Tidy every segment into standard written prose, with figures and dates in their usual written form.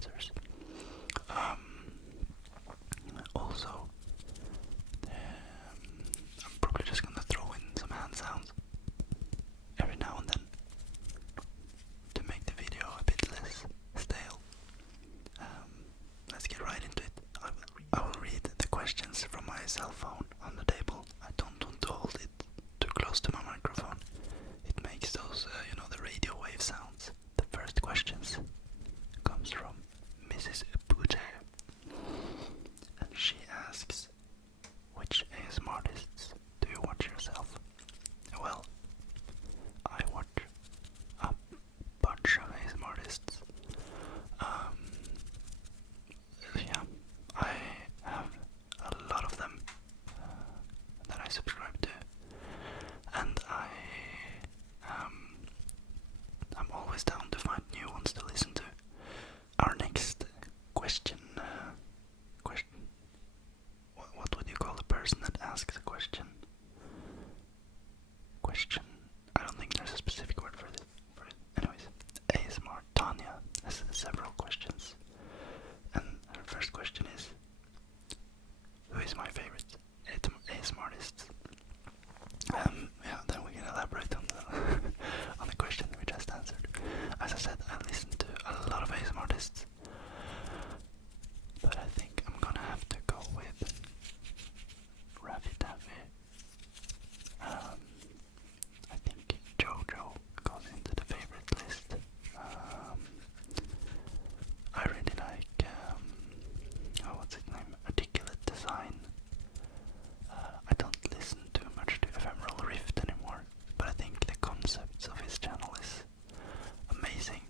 answers. Also, I'm probably just gonna throw in some hand sounds every now and then to make the video a bit less stale. Let's get right into it. I will read the questions from my cell phone on the table. I don't want to hold it too close to my microphone. It makes those, the radio wave sounds. The first questions comes from Mrs. Boucher, and she asks, which ASMRtists do you watch yourself? Well, I watch a bunch of ASMRtists. Yeah, I have a lot of them that I subscribe to, and I'm always down to find new ones to listen to. Our next question. What would you call a person that asks a question? Question. I don't think there's a specific word for it. Anyways, ASMR Tanya has several questions, and her first question is, who is my favorite ASMRtist? Then we can elaborate on on the question we just answered. As I said, I listen to a lot of ASMRtists, but I think I'm gonna have to go with Raffy Taffy. I think JoJo goes into the favorite list. I really like, what's his name? Articulate Design. I don't listen too much to Ephemeral Rift anymore, but I think the concepts of his channel is amazing.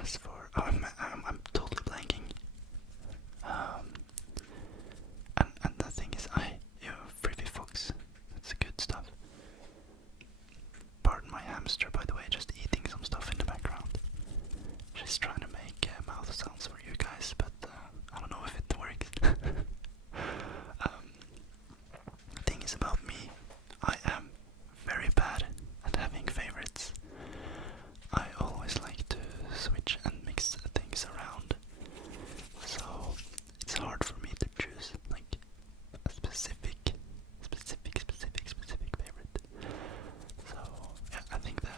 As for, I'm totally blanking. And the thing is, Friffy Fox, that's good stuff. Pardon my hamster, by the way, just eating some stuff in the background. She's trying to make mouth sounds for you guys, but I don't know if it works. The thing is about me, I am very bad at having favorites. I always like to switch and mix things around, so it's hard for me to choose like a specific favorite. So yeah, I think the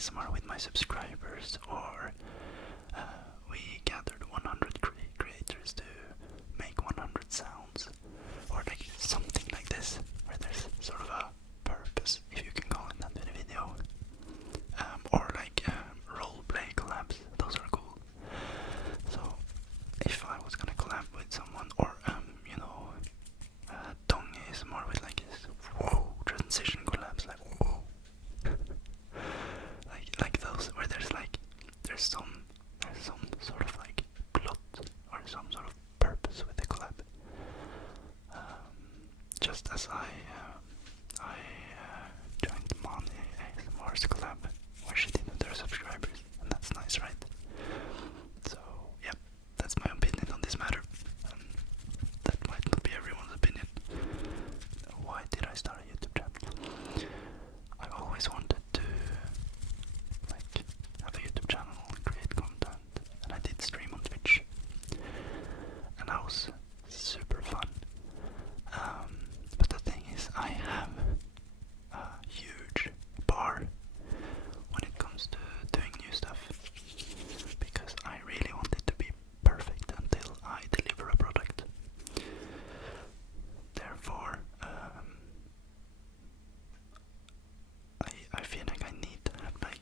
ASMR with my subscribers, or we gathered 100 creators to make 100 sounds, or like something like this, where there's sort of a purpose, if you can call it that, in a video. Or like roleplay collabs, those are cool. So if I was gonna collab with someone, or you know, tongue ASMR with like this whoa transition collabs, like whoa, like those where there's some sort of like plot or some sort of purpose with the collab. Just as I joined Mani ASMR's collab where she did with her subscribers, and that's nice, right? So yeah, that's my opinion on this matter. That might not be everyone's opinion. Why did I start a YouTube channel? I've always wanted to like have a YouTube channel and create content, and I did stream on Twitch, and that was super fun. But the thing is, I have a huge bar when it comes to doing new stuff, because I really want it to be perfect until I deliver a product. Therefore, I feel like I need to have like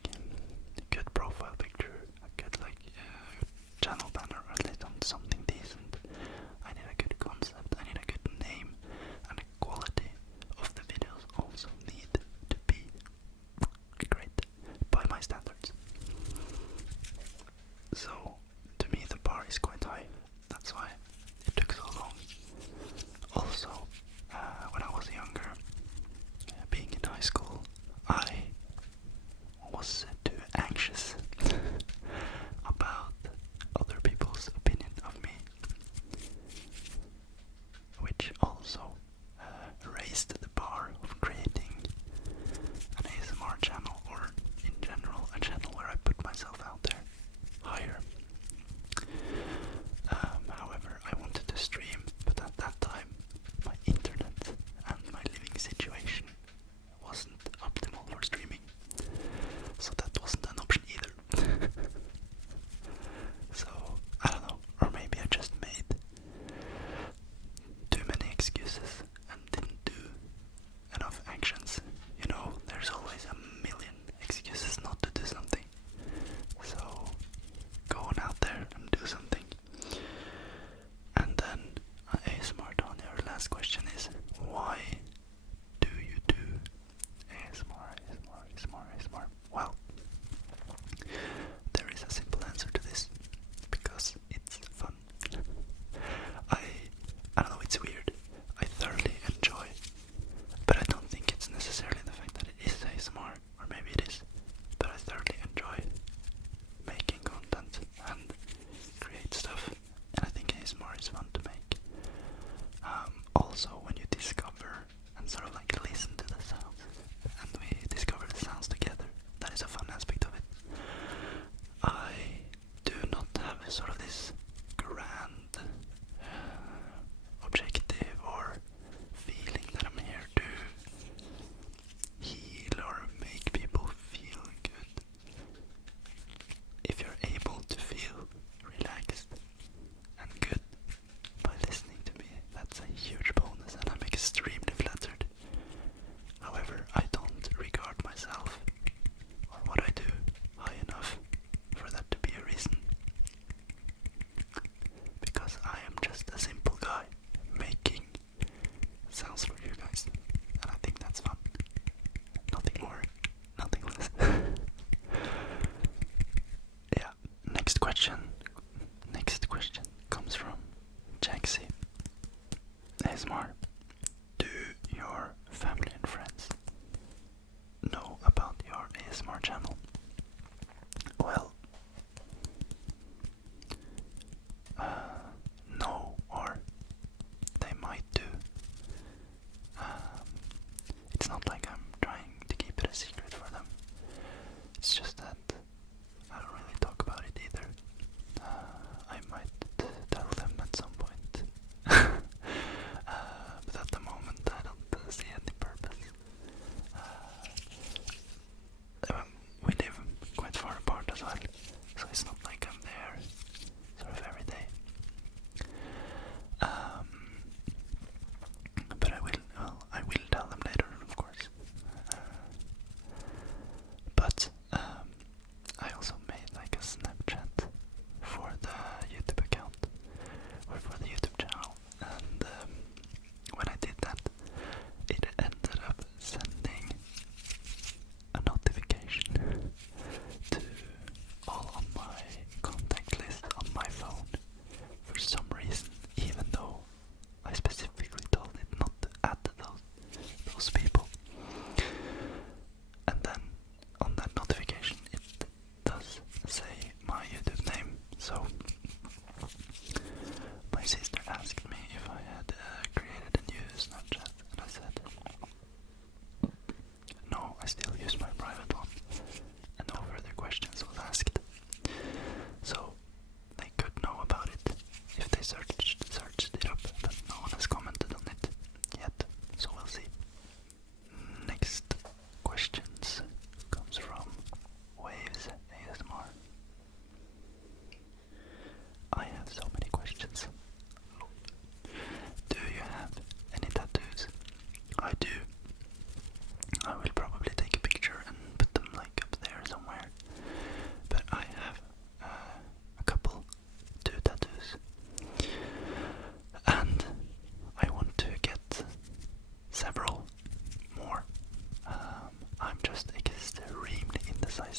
a good profile picture, a good like channel banner, or at least on something decent. I need a good concept, I need a good name, and the quality of the videos also need to be great by my standards. So to me the bar is quite high. That's why it took so long. Also, when I was younger, being in high school, I was too anxious about other people's opinion of me, which also raised the bar of creating an ASMR channel, or in general a channel where I put myself out there, higher. However, I wanted to stream, but at that time my internet and my living situation wasn't optimal for streaming, so that wasn't an option either. So I don't know, or maybe I just made too many excuses and didn't do enough actions. You know, there's always a million excuses not to do something. So go on out there and do something. And then ASMR Tanya, your last question is, why do you do ASMR? Well, there is a simple answer to this: because it's fun. I don't know, it's weird. I thoroughly enjoy, but I don't think it's necessarily the fact that it is ASMR, or maybe it is, but I thoroughly enjoy making content and create stuff, and I think ASMR is fun to make. Also, when you discover and sort of like listen to the sounds, and we discover the sounds together, that is a fun aspect of it. I do not have sort of this grand objective or feeling that I'm here to heal or make people feel good. If you're able to feel relaxed and good by listening to me, that's a huge bonus, and I'm extremely flattered. However, I don't regard myself or what I do high enough for that to be a reason, because I am just a simple guy making sounds for you guys, and I think that's fun. Nothing more, nothing less. Yeah, next question comes from Jaxie. ASMR, do your family and friends know about your ASMR channel? Well, no, or they might do. It's not like I'm trying to keep it a secret for them. It's just that I don't really talk about it either. I might tell them at some point. But at the moment I don't see any purpose. We live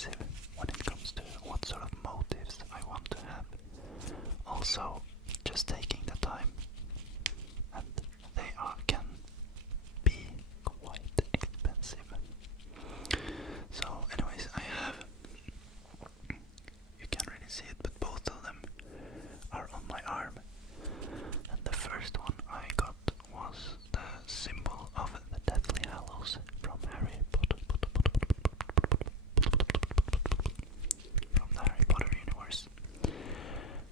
expressive when it comes to what sort of motives I want to have. Also, just taking the time, and they can be quite expensive. So anyways, I have, you can't really see it, but both of them are on my arm. And the first one I got was the symbol of the Deathly Hallows from Harry Potter, from the Harry Potter universe.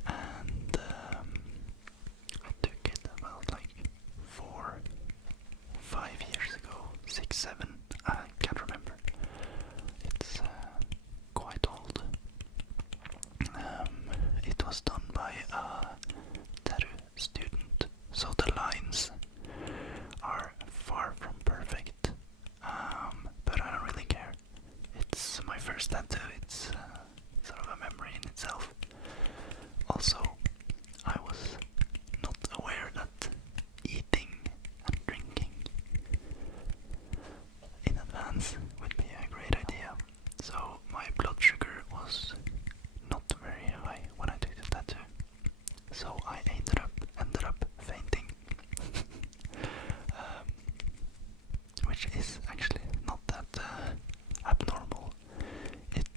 And I took it about like 4-5 years ago, 6, 7, I can't remember. It's quite old. It was done by a tattoo student, so the lines are far from perfect, but I don't really care. It's my first tattoo, it's sort of a memory in itself. Also, I was not aware that eating and drinking in advance would be a great idea. So my blood sugar was not very high when I took the tattoo. So I ended up fainting. Which is actually not that abnormal. It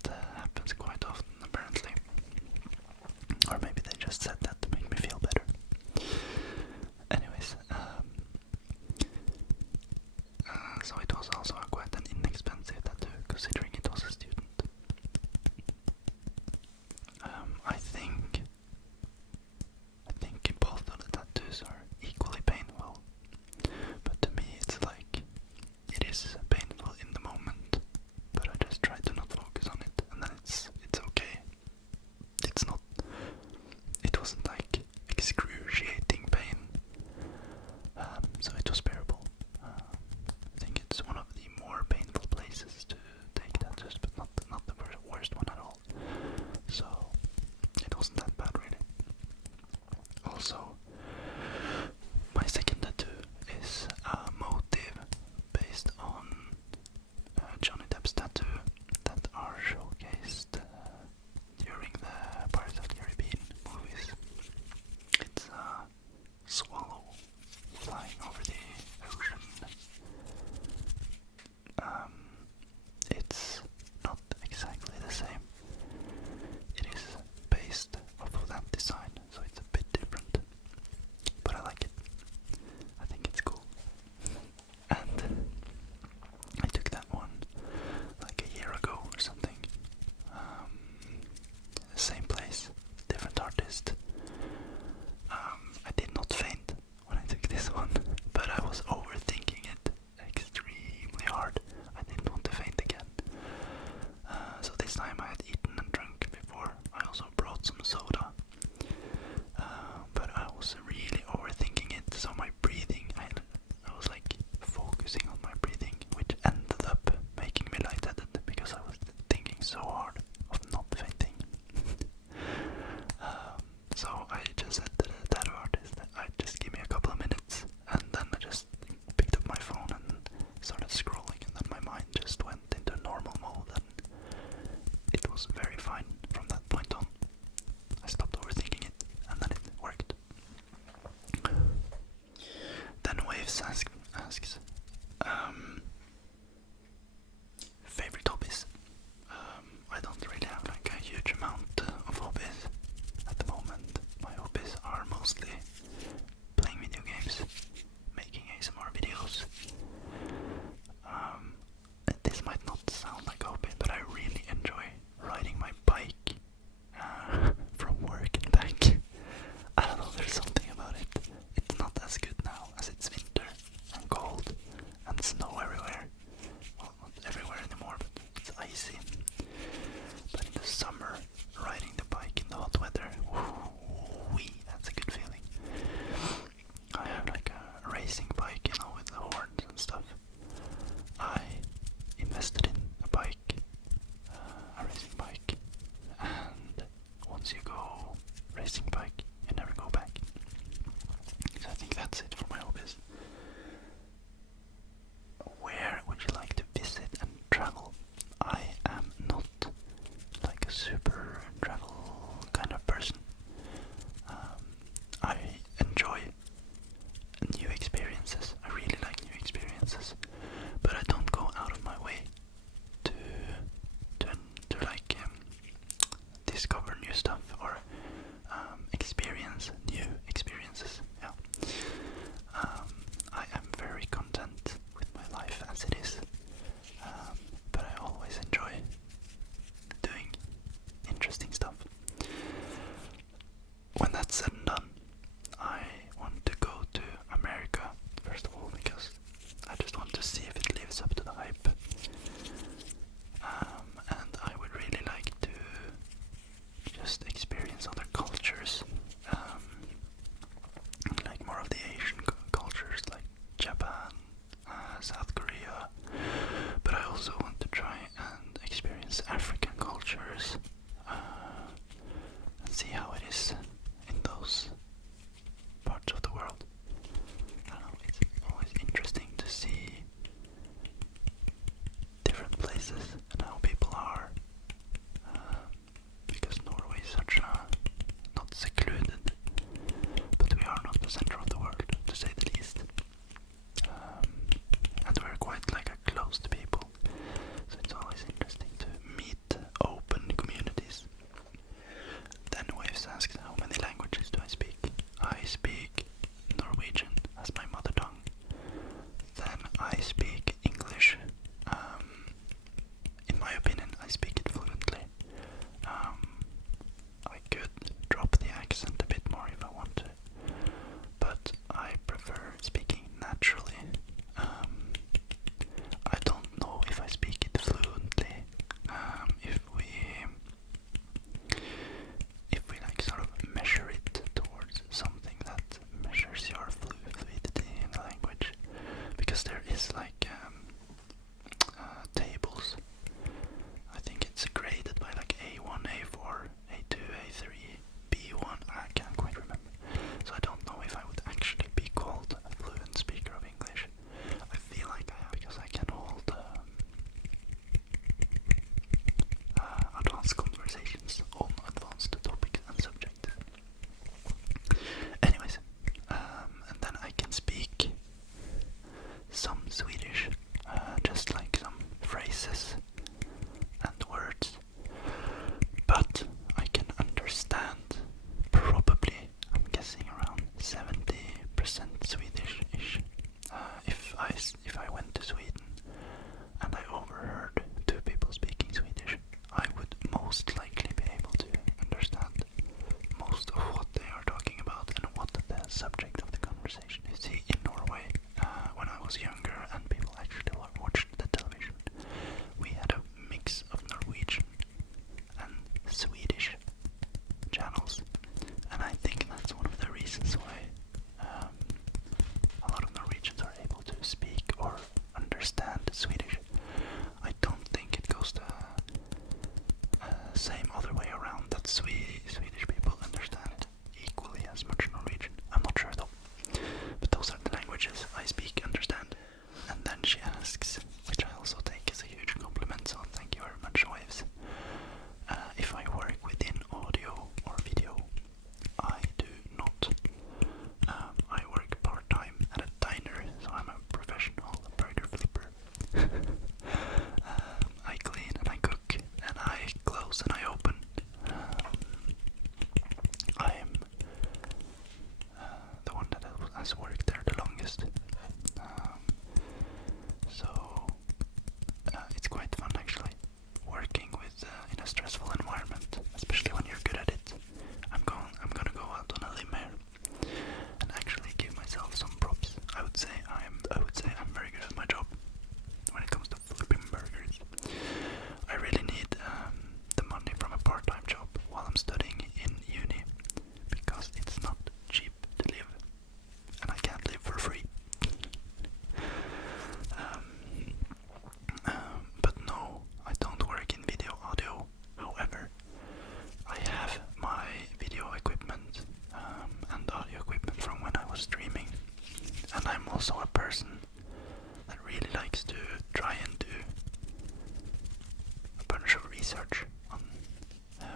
research on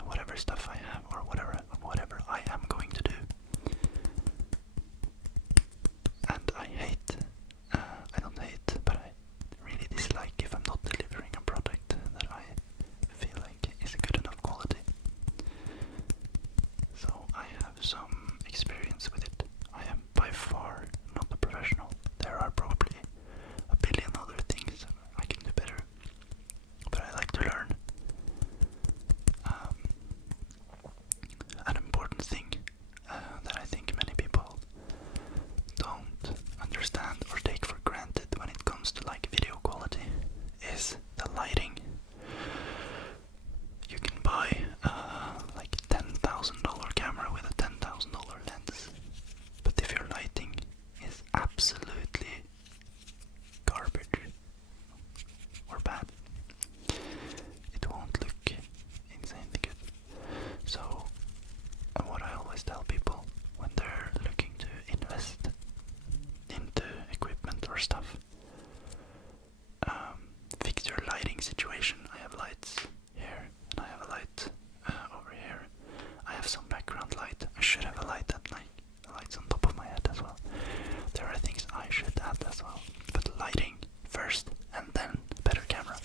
whatever stuff I have or whatever I am going to do. And I don't hate, but I really dislike if I'm not delivering a product that I feel like is good enough quality. So I have some experience with it. I am by far not a professional. There are probably a billion other things I can do better, but I like to learn. An important thing that I think many people don't understand or take for granted when it comes to like video quality is the lighting. You can buy like $10,000 camera with a $10,000 lens, but if your lighting is absolutely garbage or bad, it won't look insanely good. So what I always tell people when they're looking to invest into equipment or stuff, fix your lighting situation. I have lights here and I have a light over here. I have some background light. I should have a light at night. Lights on top of my head as well. There are things I should add as well. But lighting first and then better camera.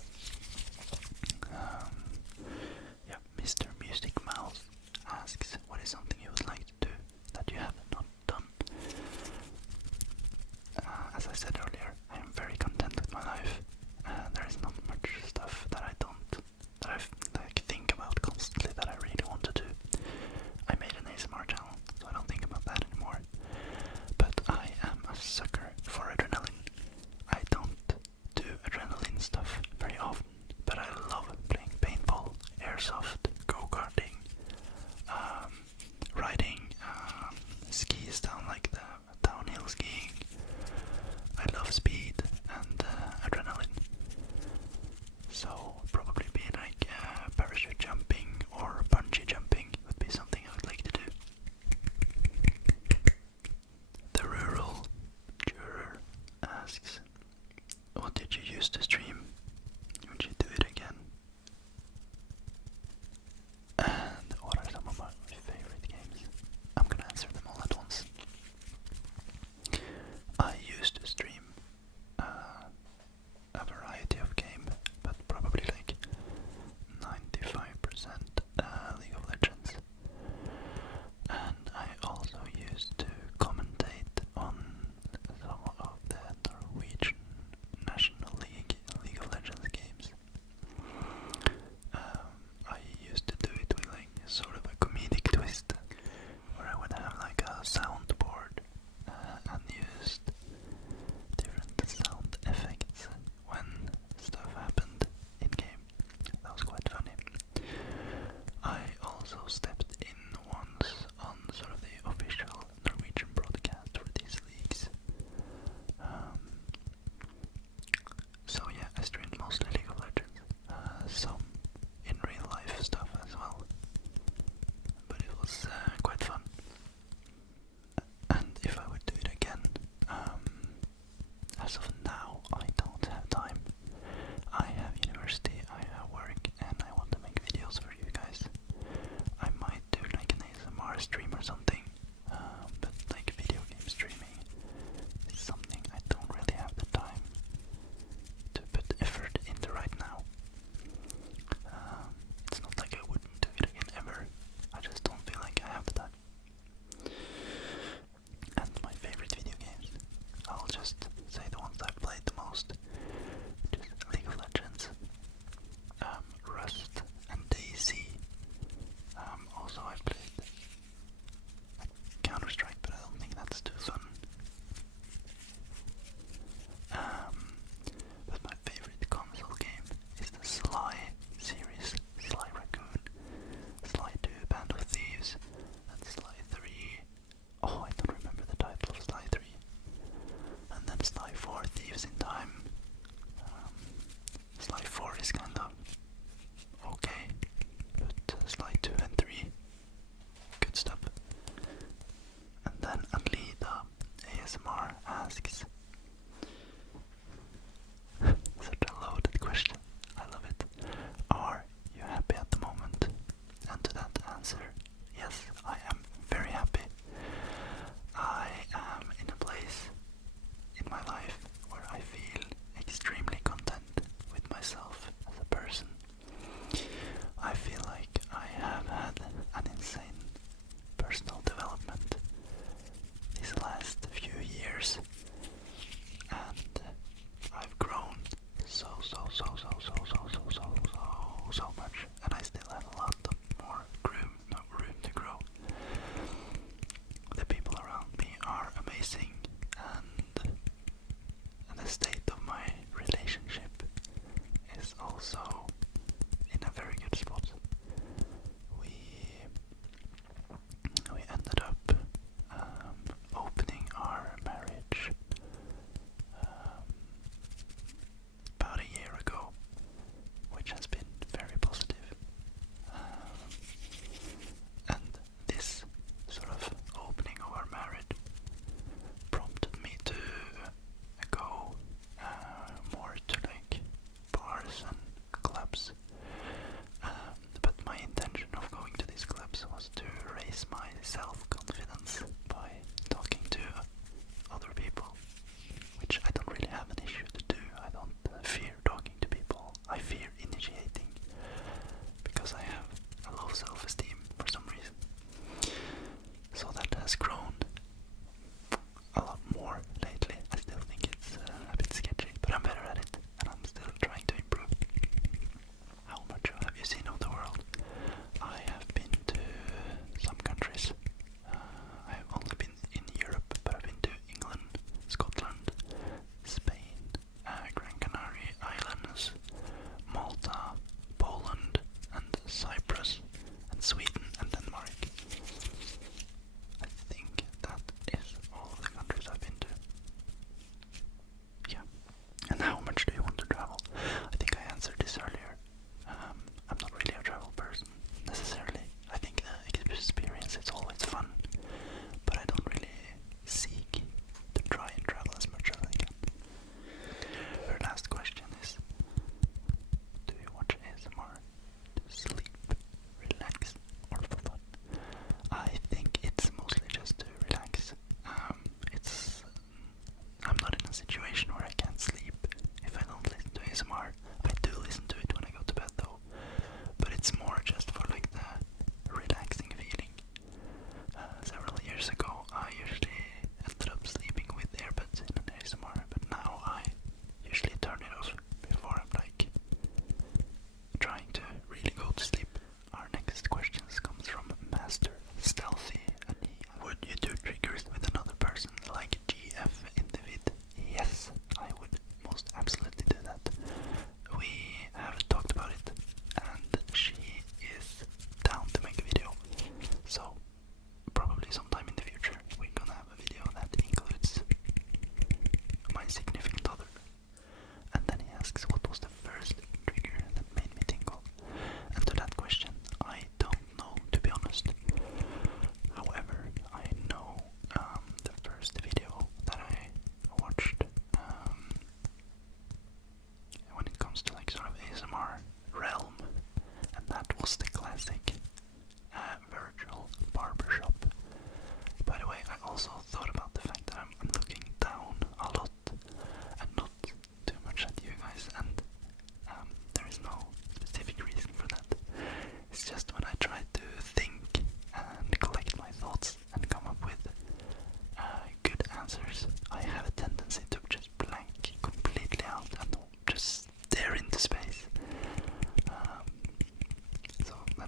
Yeah, Mr. Music Mouse asks, what is something you would like to do that you have not done? As I said earlier, I am very content with my life. There is not much stuff that I think about constantly that I really want to do. I made an ASMR channel, so I don't think about that anymore. But I am a sucker for adrenaline. I don't do adrenaline stuff very often, but I love playing paintball, airsoft, go-karting, riding skis down like the downhill skiing. I love speed and adrenaline. So probably be like parachute jumping or bungee jumping would be something I would like to do. The rural juror asks, what did you use to stream? Would you do it again?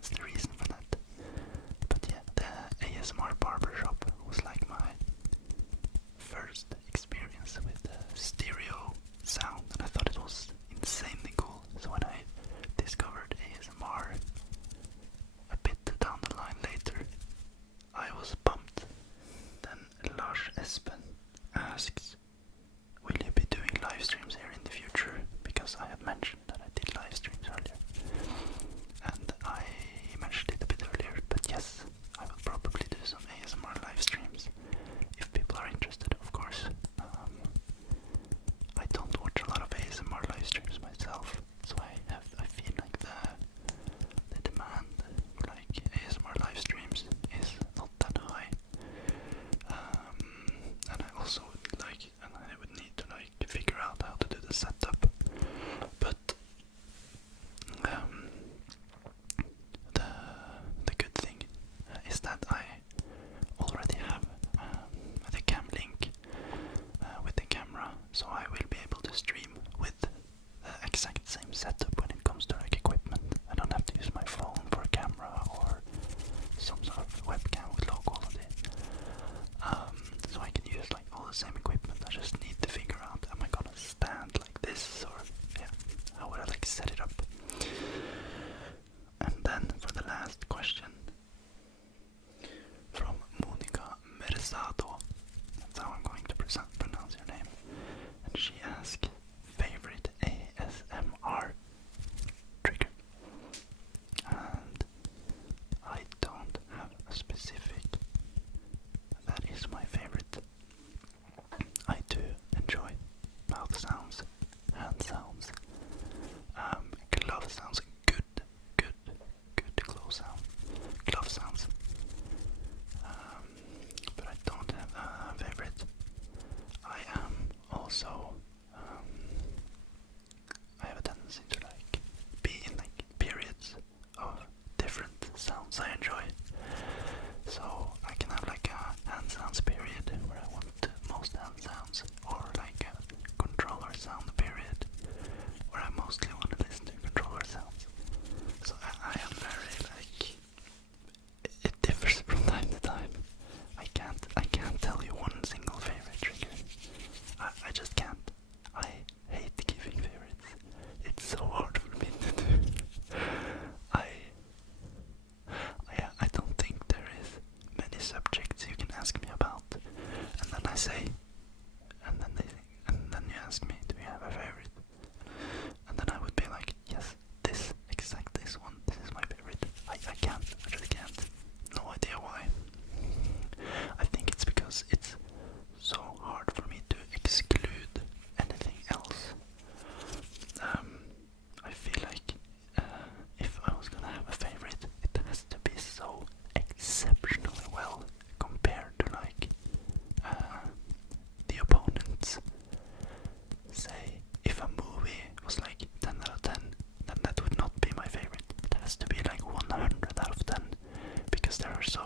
that's the reason for that. But yeah, the ASMR barbershop was like my first experience with stereo sound, and I thought it was insanely cool. So when I discovered ASMR a bit down the line later, I was pumped. Then Lars Espen asks, will you be doing live streams here in the future? Because I had mentioned that I did live streams earlier. And I mentioned it a bit earlier, but yes, I will probably do some ASMR live streams if people are interested, of course. I don't watch a lot of ASMR live streams myself, so I feel like the demand for like ASMR live streams is not that high. And I also would I would need to like figure out how to do the setup. But the good thing is that I already have the cam link with the camera, so I will be able to stream with the exact same setup when it comes to like equipment. I don't have to use my phone for a camera or some sort of webcam with low quality. So I can use like all the same equipment. I just need to figure out, am I gonna stand like this, or yeah, how would I like set it up? And then for the last question from Monica Merzado, that's how I'm going to pronounce your name, and she asked, favorite ASMR trigger? And I don't have a specific that is my favorite. I do enjoy mouth sounds, hand sounds, glove sounds, good glove sounds. But I don't have a favorite. I am also, I have a tendency to like be in like periods of different sounds I enjoy. So I can have like a hand sounds period where I want most hand sounds, or like a controller sound period where I mostly want to listen to controller sounds. So I am very like, it differs from time to time. I can't tell you one single favorite trigger. I just can't. I hate giving favorites. It's so hard for me to do. I don't think there is many subjects you can ask me about, and then I say, and then you ask me, do you have a favorite? And then I would be like, yes, this one, this is my favorite. I just can't. No idea why. I think it's because it's so hard for me to exclude anything else. I feel like if I was gonna have a favorite, it has to be so exceptionally well compared to like the opponents. Say if a movie was like 10 out of 10, then that would not be my favorite. It has to be like 100 out of 10, because there are so